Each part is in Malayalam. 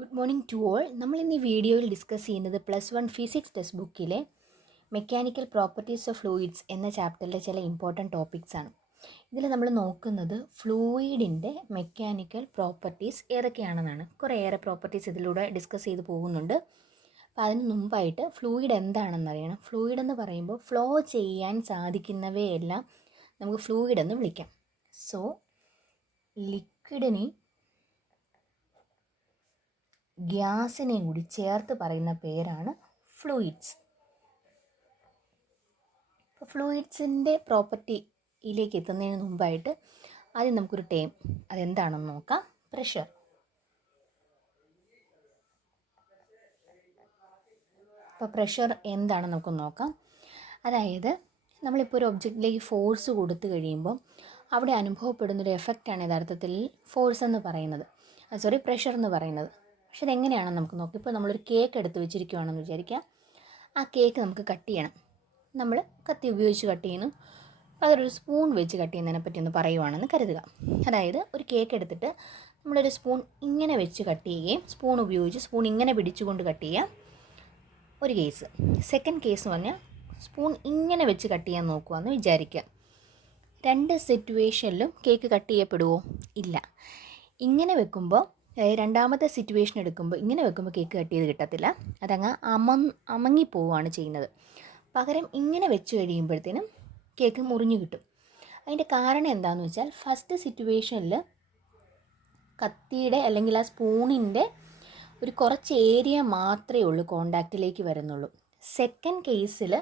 Good morning to all. നമ്മൾ ഇന്ന് ഈ വീഡിയോയിൽ ഡിസ്കസ് ചെയ്യുന്നത് +1 ഫിസിക്സ് ടെക്സ്റ്റ് ബുക്കിലെ മെക്കാനിക്കൽ പ്രോപ്പർട്ടീസ് ഓഫ് ഫ്ലൂയിഡ്സ് എന്ന ചാപ്റ്ററിലെ ചില ഇമ്പോർട്ടൻറ്റ് ടോപ്പിക്സ് ആണ്. ഇതിൽ നമ്മൾ നോക്കുന്നത് ഫ്ലൂയിഡിൻ്റെ മെക്കാനിക്കൽ പ്രോപ്പർട്ടീസ് ഏതൊക്കെയാണെന്നാണ്. കുറേയേറെ പ്രോപ്പർട്ടീസ് ഇതിലൂടെ ഡിസ്കസ് ചെയ്ത് പോകുന്നുണ്ട്. അപ്പോൾ അതിന് മുമ്പായിട്ട് ഫ്ലൂയിഡ് എന്താണെന്നറിയണം. ഫ്ലൂയിഡ് എന്ന് പറയുമ്പോൾ ഫ്ലോ ചെയ്യാൻ സാധിക്കുന്നവയെല്ലാം നമുക്ക് ഫ്ലൂയിഡ് എന്ന് വിളിക്കാം. സോ ലിക്വിഡിനെയും ഗ്യാസിനെയും കൂടി ചേർത്ത് പറയുന്ന പേരാണ് ഫ്ലൂയിഡ്സ്. ഇപ്പോൾ ഫ്ലൂയിഡ്സിൻ്റെ പ്രോപ്പർട്ടിയിലേക്ക് എത്തുന്നതിന് മുമ്പായിട്ട് ആദ്യം നമുക്കൊരു ടേം അതെന്താണെന്ന് നോക്കാം. പ്രഷർ. അപ്പോൾ പ്രഷർ എന്താണെന്ന് നമുക്ക് നോക്കാം. അതായത് നമ്മളിപ്പോൾ ഒരു ഒബ്ജക്റ്റിലേക്ക് ഫോഴ്സ് കൊടുത്തു കഴിയുമ്പോൾ അവിടെ അനുഭവപ്പെടുന്നൊരു എഫക്റ്റാണ് യഥാർത്ഥത്തിൽ ഫോഴ്സ് എന്ന് പറയുന്നത്, പ്രഷർ എന്ന് പറയുന്നത്. പക്ഷെ അതെങ്ങനെയാണെന്ന് നമുക്ക് നോക്കാം. ഇപ്പോൾ നമ്മളൊരു കേക്ക് എടുത്ത് വെച്ചിരിക്കുകയാണെന്ന് വിചാരിക്കുക. ആ കേക്ക് നമുക്ക് കട്ട് ചെയ്യണം. നമ്മൾ കത്തി ഉപയോഗിച്ച് കട്ട് ചെയ്യുന്നു. അതൊരു സ്പൂൺ വെച്ച് കട്ട് ചെയ്യുന്നതിനെ പറ്റി ഒന്ന് പറയുവാണെന്ന് കരുതുക. അതായത് ഒരു കേക്ക് എടുത്തിട്ട് നമ്മളൊരു സ്പൂൺ ഇങ്ങനെ വെച്ച് കട്ട് ചെയ്യുകയും സ്പൂൺ ഉപയോഗിച്ച് സ്പൂൺ ഇങ്ങനെ പിടിച്ചുകൊണ്ട് കട്ട് ചെയ്യുക, ഒരു കേസ്. സെക്കൻഡ് കേസ് എന്ന് പറഞ്ഞാൽ സ്പൂൺ ഇങ്ങനെ വെച്ച് കട്ട് ചെയ്യാൻ നോക്കുക എന്ന് വിചാരിക്കുക. രണ്ട് സിറ്റുവേഷനിലും കേക്ക് കട്ട് ചെയ്യപ്പെടുമോ? ഇല്ല. ഇങ്ങനെ വെക്കുമ്പോൾ, രണ്ടാമത്തെ സിറ്റുവേഷൻ എടുക്കുമ്പോൾ ഇങ്ങനെ വെക്കുമ്പോൾ കേക്ക് കട്ട് ചെയ്ത് കിട്ടത്തില്ല. അതങ്ങ് അമങ്ങിപ്പോവുകയാണ് ചെയ്യുന്നത്. പകരം ഇങ്ങനെ വെച്ച് കഴിയുമ്പോഴത്തേനും കേക്ക് മുറിഞ്ഞു കിട്ടും. അതിൻ്റെ കാരണം എന്താണെന്ന് വെച്ചാൽ, ഫസ്റ്റ് സിറ്റുവേഷനിൽ കത്തിയുടെ അല്ലെങ്കിൽ ആ സ്പൂണിൻ്റെ ഒരു കുറച്ച് ഏരിയ മാത്രമേ ഉള്ളൂ കോണ്ടാക്റ്റിലേക്ക് വരുന്നുള്ളൂ. സെക്കൻഡ് കേസിൽ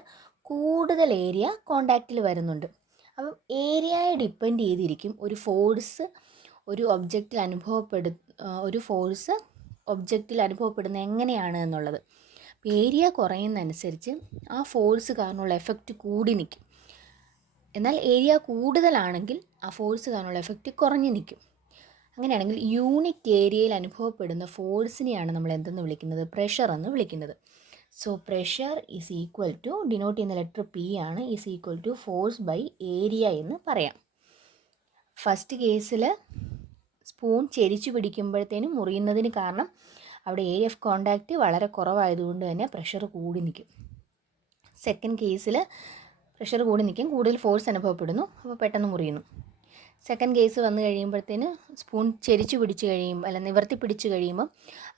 കൂടുതൽ ഏരിയ കോണ്ടാക്റ്റിൽ വരുന്നുണ്ട്. അപ്പം ഏരിയയെ ഡിപ്പെൻഡ് ചെയ്തിരിക്കും ഒരു ഫോഴ്സ് ഒരു ഒബ്ജക്റ്റിൽ അനുഭവപ്പെടുന്നത് എങ്ങനെയാണ് എന്നുള്ളത്. ഏരിയ കുറയുന്നതനുസരിച്ച് ആ ഫോഴ്സ് കാരണമുള്ള എഫക്റ്റ് കൂടി നിൽക്കും. എന്നാൽ ഏരിയ കൂടുതലാണെങ്കിൽ ആ ഫോഴ്സ് കാരണമുള്ള എഫക്റ്റ് കുറഞ്ഞു നിൽക്കും. അങ്ങനെയാണെങ്കിൽ യൂണിറ്റ് ഏരിയയിൽ അനുഭവപ്പെടുന്ന ഫോഴ്സിനെയാണ് നമ്മൾ എന്തെന്ന് വിളിക്കുന്നത്? പ്രഷർ എന്ന് വിളിക്കുന്നത്. So pressure is equal to, denote ചെയ്യുന്ന ലെറ്റർ പി ആണ്, is equal to force by area എന്ന് പറയാം. ഫസ്റ്റ് കേസിൽ സ്പൂൺ ചെരിച്ചു പിടിക്കുമ്പോഴത്തേനും മുറിയുന്നതിന് കാരണം അവിടെ ഏരിയ ഓഫ് കോണ്ടാക്റ്റ് വളരെ കുറവായതുകൊണ്ട് തന്നെ പ്രഷർ കൂടി നിൽക്കും. സെക്കൻഡ് കേസിൽ പ്രഷർ കൂടി നിൽക്കും, കൂടുതൽ ഫോഴ്സ് അനുഭവപ്പെടുന്നു, അപ്പോൾ പെട്ടെന്ന് മുറിയുന്നു. സെക്കൻഡ് കേസ് വന്നു കഴിയുമ്പോഴത്തേന് സ്പൂൺ ചെരിച്ചു പിടിച്ച് കഴിയുമ്പോൾ അല്ല നിവർത്തി പിടിച്ച് കഴിയുമ്പോൾ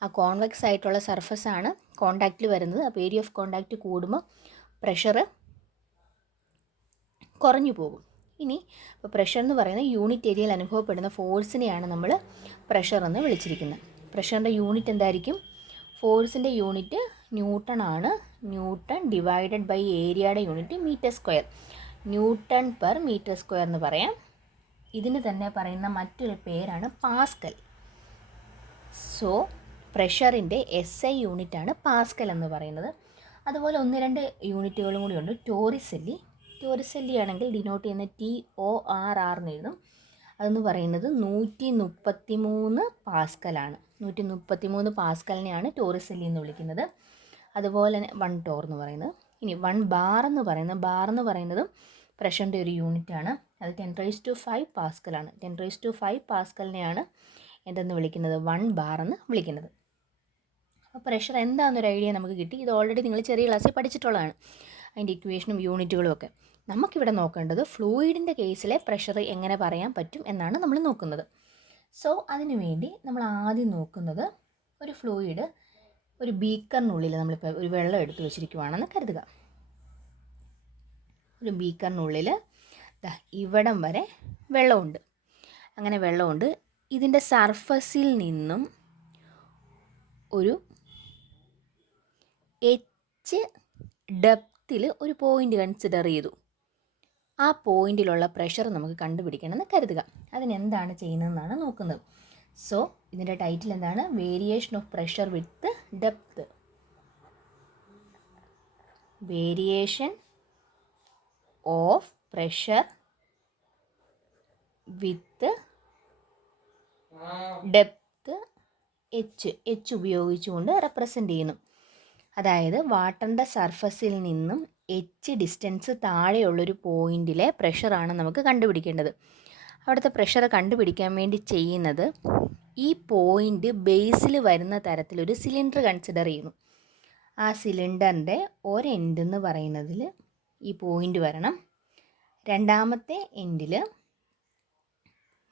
ആ കോൺവെക്സ് ആയിട്ടുള്ള സർഫസാണ് കോണ്ടാക്റ്റിൽ വരുന്നത്. അപ്പോൾ ഏരിയ ഓഫ് കോണ്ടാക്റ്റ് കൂടുമ്പോൾ പ്രഷർ കുറഞ്ഞു പോകും. ഇനി ഇപ്പോൾ പ്രഷർ എന്ന് പറയുന്നത് യൂണിറ്റ് ഏരിയയിൽ അനുഭവപ്പെടുന്ന ഫോഴ്സിനെയാണ് നമ്മൾ പ്രഷർ എന്ന് വിളിച്ചിരിക്കുന്നത്. പ്രഷറിൻ്റെ യൂണിറ്റ് എന്തായിരിക്കും? ഫോഴ്സിൻ്റെ യൂണിറ്റ് ന്യൂട്ടൺ ആണ്. ന്യൂട്ടൺ ഡിവൈഡഡ് ബൈ ഏരിയയുടെ unit metre square, newton per metre square എന്ന് പറയാം. ഇതിന് തന്നെ പറയുന്ന മറ്റൊരു പേരാണ് പാസ്കൽ. സോ പ്രഷറിൻ്റെ SI യൂണിറ്റാണ് പാസ്കൽ എന്ന് പറയുന്നത്. അതുപോലെ ഒന്ന് രണ്ട് യൂണിറ്റുകളും കൂടി ഉണ്ട്. ടോറിസെല്ലി ആണെങ്കിൽ ഡിനോട്ട് ചെയ്യുന്ന TORR എന്ന് എഴുതും. അതെന്ന് പറയുന്നത് 133 പാസ്കലാണ്. 133 പാസ്കലിനെയാണ് ടോറിസെല്ലി എന്ന് വിളിക്കുന്നത്. അതുപോലെ തന്നെ 1 ടോർ എന്ന് പറയുന്നത്. ഇനി 1 ബാർ എന്ന് പറയുന്നതും പ്രഷറിൻ്റെ ഒരു യൂണിറ്റാണ്. അത് 10⁵ പാസ്കലാണ്. 10⁵ പാസ്കലിനെയാണ് എന്തെന്ന് വിളിക്കുന്നത്? 1 ബാർ എന്ന് വിളിക്കുന്നത്. അപ്പോൾ പ്രഷർ എന്താണെന്നൊരു ഐഡിയ നമുക്ക് കിട്ടി. ഇത് ഓൾറെഡി നിങ്ങൾ ചെറിയ ക്ലാസ്സിൽ പഠിച്ചിട്ടുള്ളതാണ്, അതിൻ്റെ ഇക്വേഷനും യൂണിറ്റുകളും ഒക്കെ. നമുക്കിവിടെ നോക്കേണ്ടത് ഫ്ലൂയിഡിൻ്റെ കേസിലെ പ്രഷർ എങ്ങനെ പറയാൻ പറ്റും എന്നാണ് നമ്മൾ നോക്കുന്നത്. സോ അതിനുവേണ്ടി നമ്മൾ ആദ്യം നോക്കുന്നത്, ഒരു ഫ്ലൂയിഡ് ഒരു ബീക്കറിനുള്ളിൽ നമ്മളിപ്പോൾ ഒരു വെള്ളം എടുത്ത് വെച്ചിരിക്കുവാണെന്ന് കരുതുക. ഒരു ബീക്കറിനുള്ളിൽ ഇവിടം വരെ വെള്ളമുണ്ട്. അങ്ങനെ വെള്ളമുണ്ട്. ഇതിൻ്റെ സർഫസിൽ നിന്നും ഒരു H ഡെപ്തിൽ ഒരു പോയിൻ്റ് കൺസിഡർ ചെയ്തു. ആ പോയിന്റിലുള്ള പ്രഷർ നമുക്ക് കണ്ടുപിടിക്കണമെന്ന് കരുതുക. അതിനെന്താണ് ചെയ്യുന്നതെന്നാണ് നോക്കുന്നത്. സോ ഇതിൻ്റെ ടൈറ്റിൽ എന്താണ്? Variation of pressure with depth. Variation of pressure with depth H ഉപയോഗിച്ചുകൊണ്ട് റെപ്രസെൻ്റ് ചെയ്യുന്നു. അതായത് വാട്ടറിൻ്റെ സർഫസിൽ നിന്നും H ഡിസ്റ്റൻസ് താഴെയുള്ളൊരു പോയിന്റിലെ പ്രഷറാണ് നമുക്ക് കണ്ടുപിടിക്കേണ്ടത്. അവിടുത്തെ പ്രഷർ കണ്ടുപിടിക്കാൻ വേണ്ടി ചെയ്യുന്നത്, ഈ പോയിൻ്റ് ബേസിൽ വരുന്ന തരത്തിലൊരു സിലിണ്ടർ കൺസിഡർ ചെയ്യുന്നു. ആ സിലിണ്ടറിൻ്റെ ഒരെൻഡ് എന്ന് പറയുന്നതിൽ ഈ പോയിൻ്റ് വരണം. രണ്ടാമത്തെ എൻഡിൽ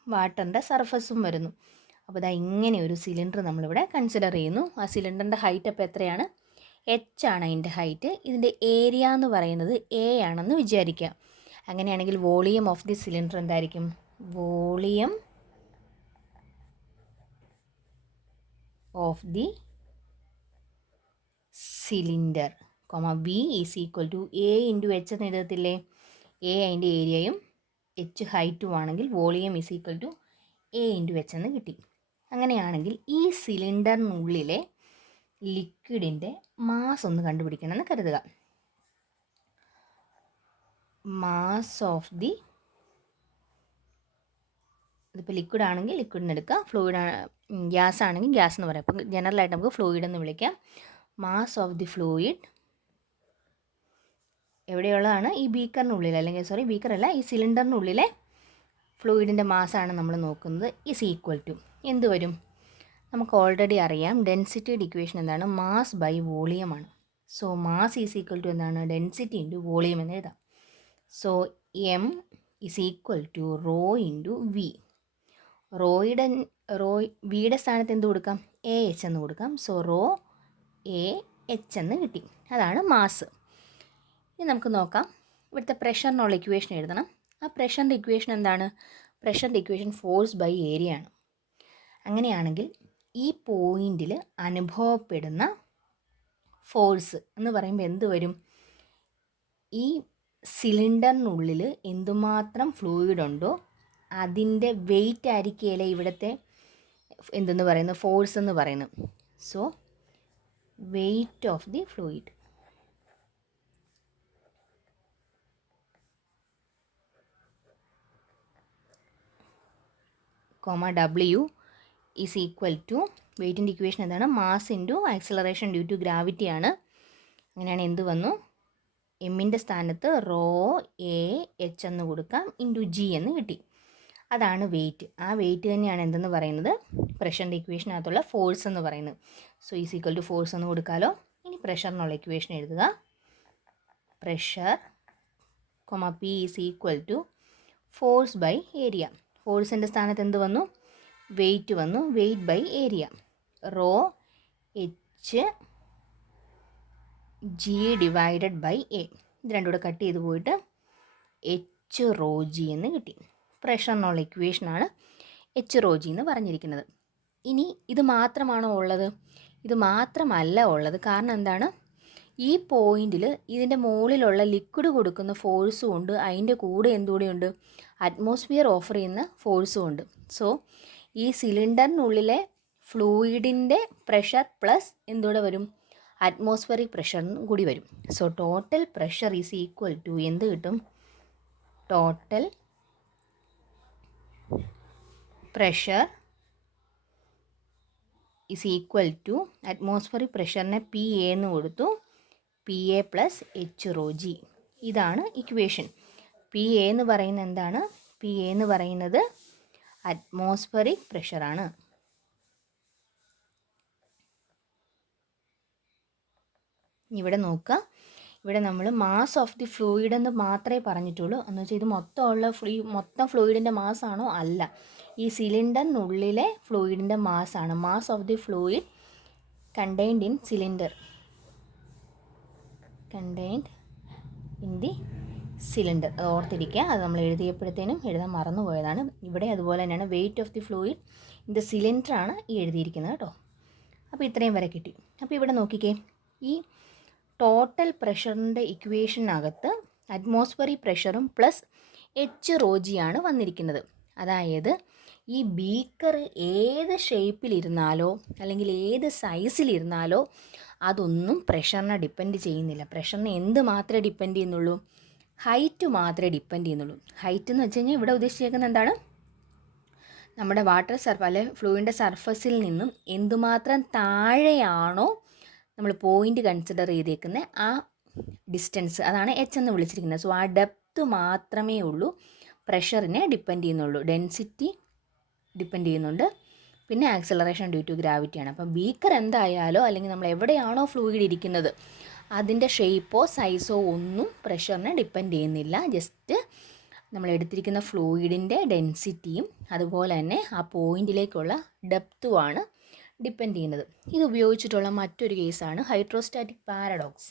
വാട്ടറിൻ്റെ സർഫസും വരുന്നു. അപ്പോൾ ഇതാ ഇങ്ങനെ ഒരു സിലിണ്ടർ നമ്മളിവിടെ കൺസിഡർ ചെയ്യുന്നു. ആ സിലിണ്ടറിൻ്റെ ഹൈറ്റ് അപ്പോൾ എത്രയാണ്? h ആണ് അതിൻ്റെ ഹൈറ്റ്. ഇതിൻ്റെ ഏരിയ എന്ന് പറയുന്നത് a ആണെന്ന് വിചാരിക്കുക. അങ്ങനെയാണെങ്കിൽ വോളിയം ഓഫ് ദി സിലിണ്ടർ എന്തായിരിക്കും? Volume of the cylinder v is equal to a into h എന്ന് എഴുതത്തില്ലേ? a അതിൻ്റെ ഏരിയയും h ഹൈറ്റും ആണെങ്കിൽ volume is equal to a into h എന്ന് കിട്ടി. അങ്ങനെയാണെങ്കിൽ ഈ സിലിണ്ടറിനുള്ളിലെ ലിക്വിഡിൻ്റെ മാസ് ഒന്ന് കണ്ടുപിടിക്കണമെന്ന് കരുതുക. മാസ് ഓഫ് ദി, ഇതിപ്പോൾ ലിക്വിഡ് ആണെങ്കിൽ ലിക്വിഡിന് എടുക്കുക, ഫ്ലൂയിഡ് ഗ്യാസ് ആണെങ്കിൽ ഗ്യാസ് എന്ന് പറയാം. അപ്പം ജനറലായിട്ട് നമുക്ക് ഫ്ലൂയിഡ് എന്ന് വിളിക്കാം. മാസ് ഓഫ് ദി ഫ്ലൂയിഡ് എവിടെയുള്ളതാണ്? ഈ ബീക്കറിനുള്ളിൽ, അല്ലെങ്കിൽ ബീക്കറല്ല, ഈ സിലിണ്ടറിനുള്ളിലെ ഫ്ലൂയിഡിൻ്റെ മാസാണ് നമ്മൾ നോക്കുന്നത്. ഈസ് ഈക്വൽ ടു എന്ത് വരും? നമുക്ക് ഓൾറെഡി അറിയാം ഡെൻസിറ്റിയുടെ ഇക്വേഷൻ എന്താണ്? മാസ് ബൈ വോളിയം ആണ്. So mass is equal to എന്താണ്? ഡെൻസിറ്റി ഇൻറ്റു വോളിയം എന്ന് എഴുതാം. So M is equal to rho into V. വിയുടെ സ്ഥാനത്ത് എന്ത് കൊടുക്കാം? എ എച്ച് എന്ന് കൊടുക്കാം. സോ റോ എ എച്ച് എന്ന് കിട്ടി. അതാണ് മാസ്. ഇനി നമുക്ക് നോക്കാം, ഇവിടുത്തെ പ്രഷറിനുള്ള ഇക്വേഷൻ എഴുതണം. ആ പ്രഷറിൻ്റെ ഇക്വേഷൻ എന്താണ്? പ്രഷറിൻ്റെ ഇക്വേഷൻ ഫോഴ്സ് ബൈ ഏരിയ ആണ്. അങ്ങനെയാണെങ്കിൽ ഈ പോയിന്റിൽ അനുഭവപ്പെടുന്ന ഫോഴ്സ് എന്ന് പറയുമ്പോൾ എന്ത് വരും? ഈ സിലിണ്ടറിനുള്ളിൽ എന്തുമാത്രം ഫ്ലൂയിഡ് ഉണ്ടോ അതിൻ്റെ വെയിറ്റ് ആയിരിക്കുകയില്ല ഇവിടുത്തെ എന്തെന്ന് പറയുന്നത്? ഫോഴ്സ് എന്ന് പറയുന്നത്. So weight of the fluid W is equal to, വെയിറ്റിൻ്റെ ഇക്വേഷൻ എന്താണ്? Mass into acceleration due to gravity ആണ്. അങ്ങനെയാണ് എന്ത് വന്നു? എമ്മിൻ്റെ സ്ഥാനത്ത് റോ എ എച്ച് എന്ന് കൊടുക്കാം ഇൻറ്റു ജി എന്ന് കിട്ടി. അതാണ് വെയിറ്റ്. ആ വെയിറ്റ് തന്നെയാണ് എന്തെന്ന് പറയുന്നത്? പ്രഷറിൻ്റെ ഇക്വേഷനകത്തുള്ള ഫോഴ്സ് എന്ന് പറയുന്നത്. So is equal to force എന്ന് കൊടുക്കാമല്ലോ. ഇനി പ്രഷറിനുള്ള ഇക്വേഷൻ എഴുതുക. Pressure P is equal to force by area. ഫോഴ്സിൻ്റെ സ്ഥാനത്ത് എന്ത് വന്നു? വെയിറ്റ് വന്നു. Weight by area. Rho H G divided by A. ഇത് രണ്ടും കൂടെ കട്ട് ചെയ്ത് പോയിട്ട് എച്ച് റോ ജി എന്ന് കിട്ടി. പ്രഷറിനുള്ള ഇക്വേഷനാണ് എച്ച് റോ ജി എന്ന് പറഞ്ഞിരിക്കുന്നത്. ഇനി ഇത് മാത്രമാണോ ഉള്ളത്? ഇത് മാത്രമല്ല ഉള്ളത്. കാരണം എന്താണ്? ഈ പോയിന്റിൽ ഇതിൻ്റെ മുകളിലുള്ള ലിക്വിഡ് കൊടുക്കുന്ന ഫോഴ്സും ഉണ്ട്, അതിൻ്റെ കൂടെ എന്തുകൂടെയുണ്ട്? അറ്റ്മോസ്ഫിയർ ഓഫർ ചെയ്യുന്ന ഫോഴ്സും ഉണ്ട്. സോ ഈ സിലിണ്ടറിനുള്ളിലെ ഫ്ലൂയിഡിൻ്റെ പ്രഷർ പ്ലസ് എന്തുകൂടെ വരും? അറ്റ്മോസ്ഫിയറിക് പ്രഷറിനും കൂടി വരും. So total pressure is equal to എന്ത് കിട്ടും? Total pressure is equal to, അറ്റ്മോസ്ഫിയറിക് പ്രഷറിനെ പി എ എന്ന് കൊടുത്തു, P A plus H rho G. ഇതാണ് ഇക്വേഷൻ. പി എ എന്ന് പറയുന്നത് എന്താണ്? പി എ എന്ന് പറയുന്നത് അറ്റ്മോസ്ഫിയറിക് പ്രഷറാണ്. ഇവിടെ നോക്കുക, ഇവിടെ നമ്മൾ മാസ് ഓഫ് ദി ഫ്ലൂയിഡ് എന്ന് മാത്രമേ പറഞ്ഞിട്ടുള്ളൂ. എന്ന് വെച്ചാൽ ഇത് മൊത്തം ഫ്ലൂയിഡിൻ്റെ മാസാണോ? അല്ല, ഈ സിലിണ്ടറിനുള്ളിലെ ഫ്ലൂയിഡിൻ്റെ മാസാണ്. Mass of the fluid contained in cylinder, contained in the cylinder. അത് ഓർത്തിരിക്കുക. അത് നമ്മൾ എഴുതിയപ്പോഴത്തേനും എഴുതാൻ മറന്നു പോയതാണ്. ഇവിടെ അതുപോലെ തന്നെയാണ് weight of the fluid in the സിലിണ്ടറാണ് ഈ എഴുതിയിരിക്കുന്നത് കേട്ടോ. അപ്പോൾ ഇത്രയും വരെ കിട്ടി. അപ്പോൾ ഇവിടെ നോക്കിക്കേ, ഈ ടോട്ടൽ പ്രഷറിൻ്റെ ഇക്വേഷനകത്ത് അറ്റ്മോസ്ഫിയറിക് പ്രഷറും പ്ലസ് എച്ച് റോ ജി ആണ് വന്നിരിക്കുന്നത്. അതായത് ഈ ബീക്കർ ഏത് ഷേപ്പിലിരുന്നാലോ അല്ലെങ്കിൽ ഏത് സൈസിലിരുന്നാലോ അതൊന്നും പ്രഷറിനെ ഡിപ്പെൻഡ് ചെയ്യുന്നില്ല. പ്രഷറിനെ എന്ത് മാത്രമേ ഡിപ്പെൻഡ് ചെയ്യുന്നുള്ളൂ? ഹൈറ്റ് മാത്രമേ ഡിപ്പെൻഡ് ചെയ്യുന്നുള്ളൂ. ഹൈറ്റ് എന്ന് വെച്ച് കഴിഞ്ഞാൽ ഇവിടെ ഉദ്ദേശിച്ചിരിക്കുന്നത് എന്താണ്? നമ്മുടെ വാട്ടർ അല്ലെ ഫ്ലൂയിഡിൻ്റെ സർഫസിൽ നിന്നും എന്തുമാത്രം താഴെയാണോ നമ്മൾ പോയിൻ്റ് കൺസിഡർ ചെയ്തേക്കുന്നത് ആ ഡിസ്റ്റൻസ്, അതാണ് എച്ച് എന്ന് വിളിച്ചിരിക്കുന്നത്. സോ ആ ഡെപ്ത് മാത്രമേ ഉള്ളൂ പ്രഷറിനെ ഡിപ്പെൻഡ് ചെയ്യുന്നുള്ളൂ. ഡെൻസിറ്റി ഡിപ്പെൻഡ് ചെയ്യുന്നുണ്ട്, പിന്നെ ആക്സിലറേഷൻ ഡ്യൂ ടു ഗ്രാവിറ്റിയാണ്. അപ്പം ബീക്കർ എന്തായാലോ അല്ലെങ്കിൽ നമ്മൾ എവിടെയാണോ ഫ്ലൂയിഡ് ഇരിക്കുന്നത് അതിൻ്റെ ഷേപ്പോ സൈസോ ഒന്നും പ്രഷറിനെ ഡിപ്പെൻഡ് ചെയ്യുന്നില്ല. ജസ്റ്റ് നമ്മൾ എടുത്തിരിക്കുന്ന ഫ്ലൂയിഡിൻ്റെ ഡെൻസിറ്റിയും അതുപോലെ തന്നെ ആ പോയിന്റിലേക്കുള്ള ഡെപ്തുമാണ് ഡിപ്പെൻഡ് ചെയ്യുന്നത്. ഇത് ഉപയോഗിച്ചിട്ടുള്ള മറ്റൊരു കേസാണ് ഹൈഡ്രോസ്റ്റാറ്റിക് പാരഡോക്സ്.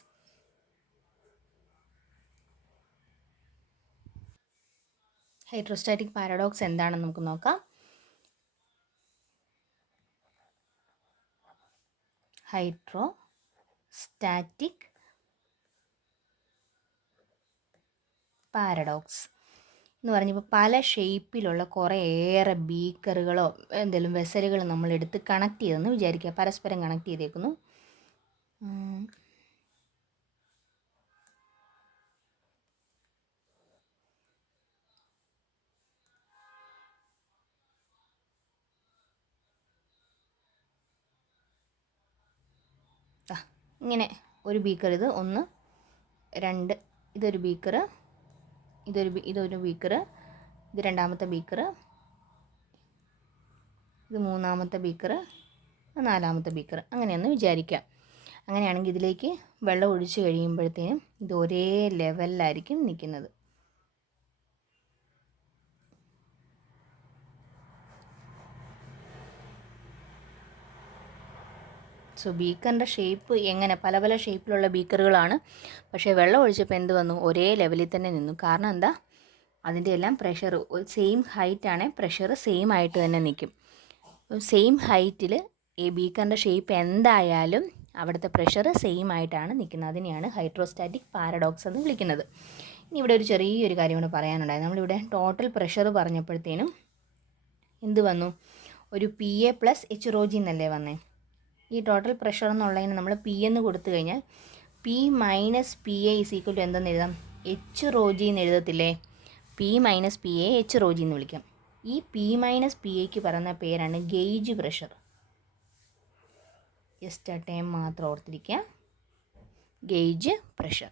ഹൈഡ്രോസ്റ്റാറ്റിക് പാരഡോക്സ് എന്താണെന്ന് നമുക്ക് നോക്കാം. ഹൈഡ്രോസ്റ്റാറ്റിക് പാരഡോക്സ് എന്ന് പറഞ്ഞപ്പോൾ പല ഷേപ്പിലുള്ള കുറേയേറെ ബീക്കറുകളോ എന്തെങ്കിലും വെസലുകൾ നമ്മളെടുത്ത് കണക്ട് ചെയ്തെന്ന് വിചാരിക്കുക. പരസ്പരം കണക്ട് ചെയ്തേക്കുന്നു. ഇങ്ങനെ ഒരു ബീക്കർ, ഇത് 1 2, ഇതൊരു ബീക്കർ, ഇതൊരു ബീക്കർ, ഇത് രണ്ടാമത്തെ ബീക്കർ, ഇത് മൂന്നാമത്തെ ബീക്കർ, നാലാമത്തെ ബീക്കർ, അങ്ങനെയൊന്ന് വിചാരിക്കാം. അങ്ങനെയാണെങ്കിൽ ഇതിലേക്ക് വെള്ളം ഒഴിച്ച് കഴിയുമ്പോഴത്തേനും ഇത് ഒരേ ലെവലിലായിരിക്കും നിൽക്കുന്നത്. സോ ബീക്കറിൻ്റെ ഷേപ്പ് എങ്ങനെ പല പല ഷേപ്പിലുള്ള ബീക്കറുകളാണ്, പക്ഷേ വെള്ളം ഒഴിച്ചപ്പോൾ എന്ത് വന്നു? ഒരേ ലെവലിൽ തന്നെ നിന്നു. കാരണം എന്താ? അതിൻ്റെ എല്ലാം പ്രഷർ സെയിം ഹൈറ്റാണ്, പ്രഷർ സെയിം ആയിട്ട് തന്നെ നിൽക്കും. സെയിം ഹൈറ്റിൽ ഈ ബീക്കറിൻ്റെ ഷേപ്പ് എന്തായാലും അവിടുത്തെ പ്രഷർ സെയിം ആയിട്ടാണ് നിൽക്കുന്നത്. അതിനെയാണ് ഹൈഡ്രോസ്റ്റാറ്റിക് പാരഡോക്സ് എന്ന് വിളിക്കുന്നത്. ഇനി ഇവിടെ ഒരു ചെറിയൊരു കാര്യം കൂടെ പറയാനുണ്ടായത്. നമ്മളിവിടെ ടോട്ടൽ പ്രഷർ പറഞ്ഞപ്പോഴത്തേനും എന്ത് വന്നു? ഒരു PA + H ρg എന്നല്ലേ വന്നേ? ഈ ടോട്ടൽ പ്രഷർ എന്നുള്ളതിന് നമ്മൾ P എന്ന് കൊടുത്തു കഴിഞ്ഞാൽ P - PA = എന്തെന്ന് എഴുതാം? H ρg എന്ന് എഴുതത്തില്ലേ? P - PA H ρg എന്ന് വിളിക്കാം. ഈ P - PAക്ക് പറയുന്ന പേരാണ് ഗേജ് പ്രഷർ. ജസ്റ്റ് ആ ടേം മാത്രം ഓർത്തിരിക്കുക, ഗേജ് പ്രഷർ.